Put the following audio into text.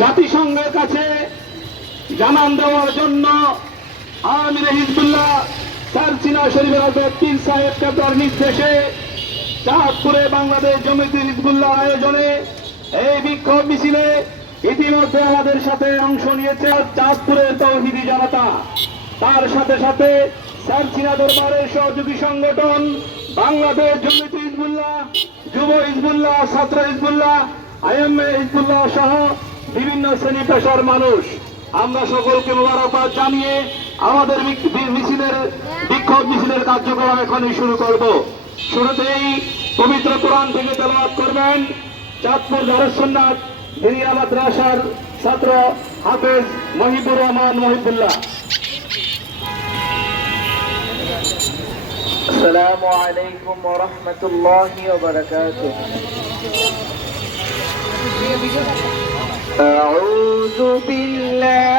জাতিসংঘের কাছে জানান দেওয়ার জন্য আমির হিজবুল্লাহ সারসিনা শরীফের হজরত পীর সাহেব নির্দেশে চাঁদপুরে বাংলাদেশ জমিতে হিজবুল্লাহ আয়োজনে এই বিক্ষোভ মিছিলে ইতিমধ্যে আমাদের সাথে অংশ নিয়েছে চাঁদপুরের তৌহিদি জনতা। তার সাথে সাথে সারসিনা দরবারের সহযোগী সংগঠন বাংলাদেশ জমিতে হিজবুল্লাহ, যুব হিজবুল্লাহ, ছাত্র হিজবুল্লাহ, আইএমএ হিজবুল্লাহ সহ বিভিন্ন শ্রেণী পেশার মানুষ আমরা সকলকে মোবারকবাদ জানিয়ে আমাদের মিক- বি- মিছিলের বিক্ষোভ মিছিলের কার্যক্রম এখনই শুরু করব শুরুতেই পবিত্র কোরআন থেকে তেলাওয়াত করবেন চাঁদপুর ধরসন্নাথ দিনিয়া মাদ্রাসার ছাত্র হাফেজ মহিবুর রহমান মহিবুল্লাহ السلام عليكم ورحمة الله وبركاته أعوذ بالله